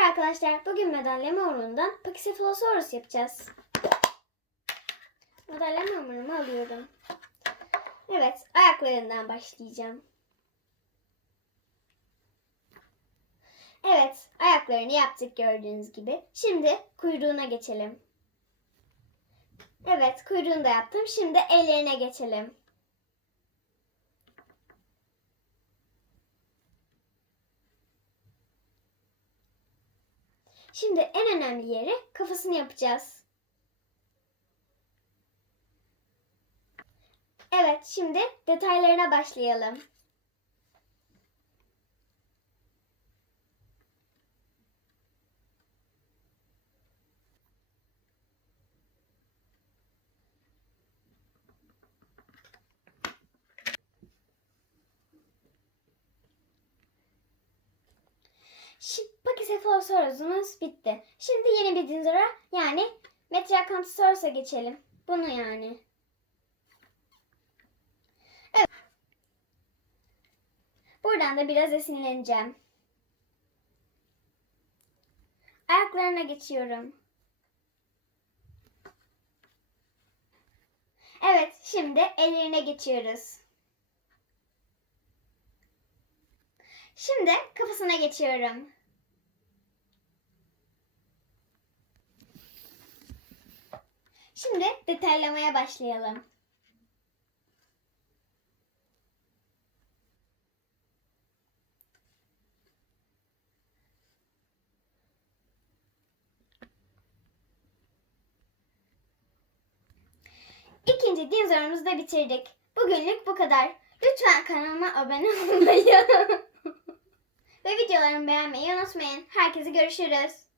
Merhaba arkadaşlar. Bugün madalya hamurundan Pachycephalosaurus yapacağız. Madalya hamurumu alıyorum. Evet, ayaklarından başlayacağım. Evet, ayaklarını yaptık gördüğünüz gibi. Şimdi kuyruğuna geçelim. Evet, kuyruğunu da yaptım. Şimdi ellerine geçelim. Şimdi en önemli yeri kafasını yapacağız. Evet, şimdi detaylarına başlayalım. Şimdi Pachycephalosaurus'umuz bitti. Şimdi yeni bir dinozora yani Metriacanthosaurus'a geçelim. Bunu yani. Buradan da biraz esinleneceğim. Ayaklarına geçiyorum. Evet, şimdi ellerine geçiyoruz. Şimdi kafasına geçiyorum. Şimdi detaylamaya başlayalım. İkinci dinozorumuzu da bitirdik. Bugünlük bu kadar. Lütfen kanalıma abone olmayı ve videolarımı beğenmeyi unutmayın. Herkese görüşürüz.